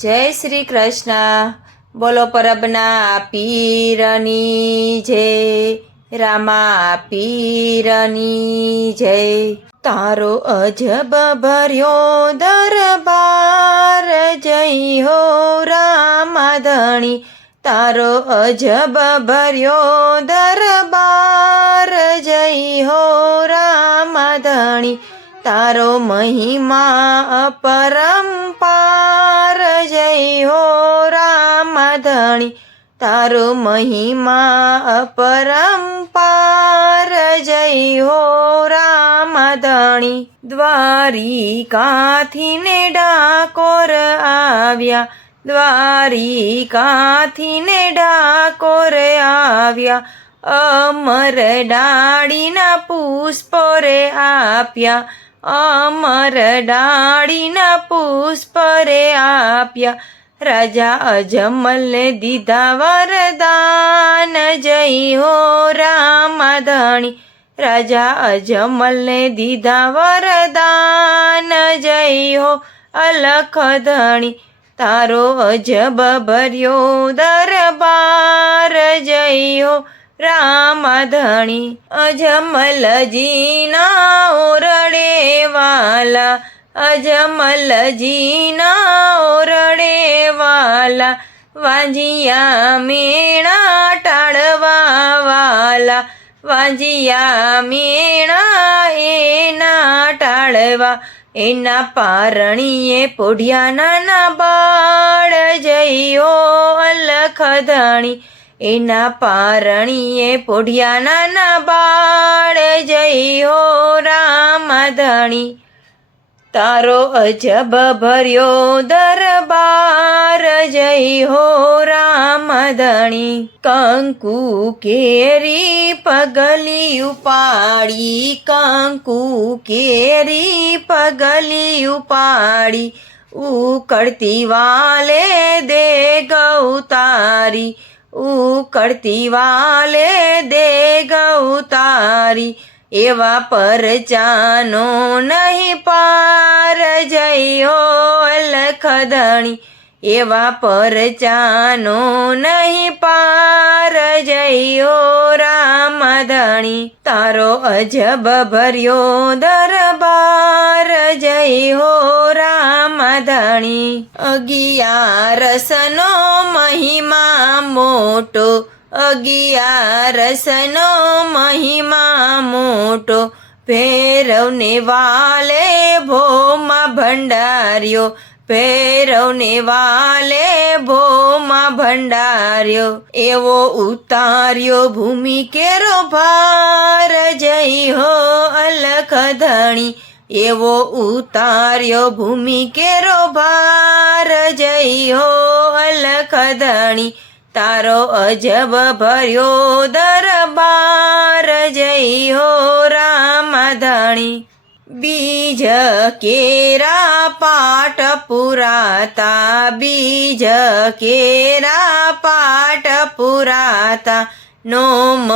જય શ્રી કૃષ્ણ. બોલો પરબના પીરની જય રામા પીરની જય તારો અજબ ભર્યો દરબાર જય હો રામાધણી. તારો અજબ ભર્યો દરબાર જય હો રામાધણી. તારો મહિમા અપરંપાર જય હો રામાધણી, તારો મહિમા અપરંપાર જય હો રામાધણી. દ્વારિકાથી ને ડાકોર આવ્યા દ્વારિકાથી ને ડાકોર આવ્યા, અમર ડાળીના પુષ્પો રે આપ્યા અમર ડાળીના પુષ્પ રે આપ્યા. રાજા અજમલને દીધા વરદાન. જય હો રામાધણી. રાજા અજમલને દીધા વરદાન. જય હો અલખધણી. તારો અજબ ભર્યો દરબાર. જય રામાધણી. અજમલજીના વાલા અજમલજીના ઓરડે વાલા, વાંજિયા મેણા ટાળવા વાલા, વાંજિયા મેણા એના ટાળવા, એના પારણીએ પોઢિયા નાના બાળ જઈઓ અલખધણી, એના પારણીએ પોઢિયા નાના બાળ જયો રામધણી. તારો અજબ ભર્યો દરબાર, જય હો રામધણી. કંકુ કેરી પગલી ઉપાડી, કંકુ કેરી પગલી ઉપાડી. ઉકળતી વાલે દે ગૌતારી, ઉકળતી વાલે દે ગૌતારી. એવા પરચાનો નહીં પાર જઈઓ લખદણી એવા પરચાનો નહીં પાર જઈઓ રામધણી. તારો અજબ ભર્યો દરબાર જય હો રામધણી. અગિયારસનો મહિમા મોટો અગિયારસનો મહિમા મોટો ભૈરવને વાલે ભોમાં ભંડાર્યો. ભૈરવને વાલે ભોમાં ભંડાર્યો. એવો ઉતાર્યો ભૂમિ કેરો ભાર જઈ હો અલખધણી એવો ઉતાર્યો ભૂમિ કેરો ભાર જઈ હો અલખધણી તારો અજબ ભર્યો દરબાર જઈ હો રામધણી. બીજ કેરા પાટ પુરાતા, બીજ કેરા પાટ પુરાતા, નોમ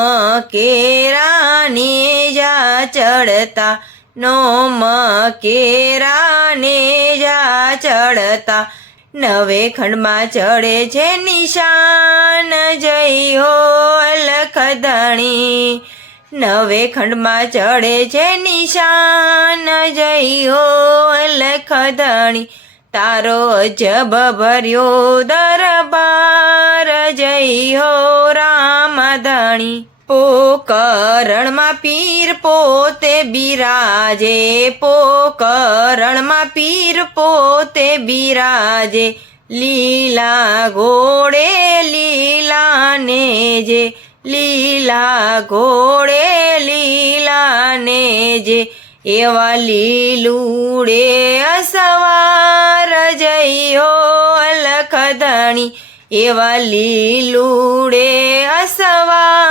કેરાને જા ચડતા, નોમ કેરાને જા ચડતા નવે ખંડમાં ચડે છે નિશાન, જય હો અલખધણી. નવે ખંડમાં ચડે છે નિશાન, જય હો અલખધણી. તારો અજબ ભર્યો દરબાર, જય હો રામધણી. પોકરણમાં પીર પોતે બિરાજે. પોકરણમાં પીર પોતે બિરાજે. લીલા ઘોડે લીલા ને જે. લીલા ઘોડે લીલા ને જે. એવા લીલુડે અસવાર જઈઓ અલખધણી. એવા લીલુડે અસવાર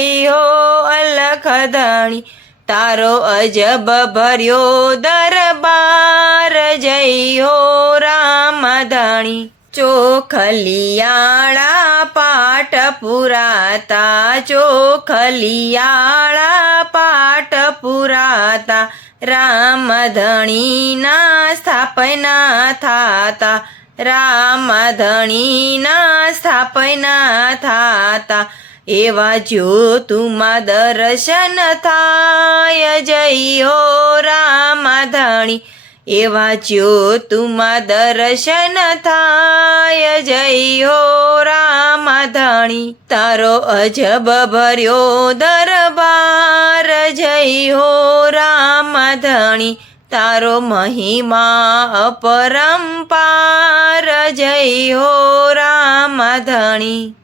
જયો અલખધણી તારો અજબ ભર્યો દરબાર જયો રામધણી ચોખલિયાળા પાઠ પુરાતા, ચોખલિયાળા પાઠ પુરાતા રામધણીના સ્થાપના થાતા રામધણીના સ્થાપના થાતા એવા જ્યોતુમાં દર્શન થાય હો રામાધણી. એવા જ્યોતુમાં દર્શન થાય જઈઓ રામાધણી. તારો અજબ ભર્યો દરબાર જઈઓ રામાધણી. તારો મહિમા અપરંપાર, જય હો રામાધણી.